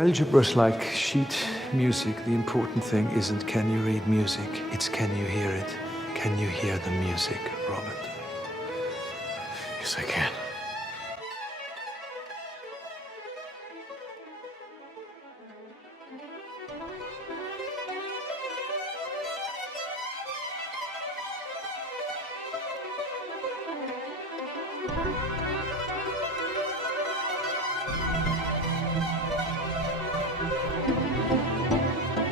Algebra's like sheet music. The important thing isn't can you read music, it's can you hear it. Can you hear the music, Robert? Yes, I can.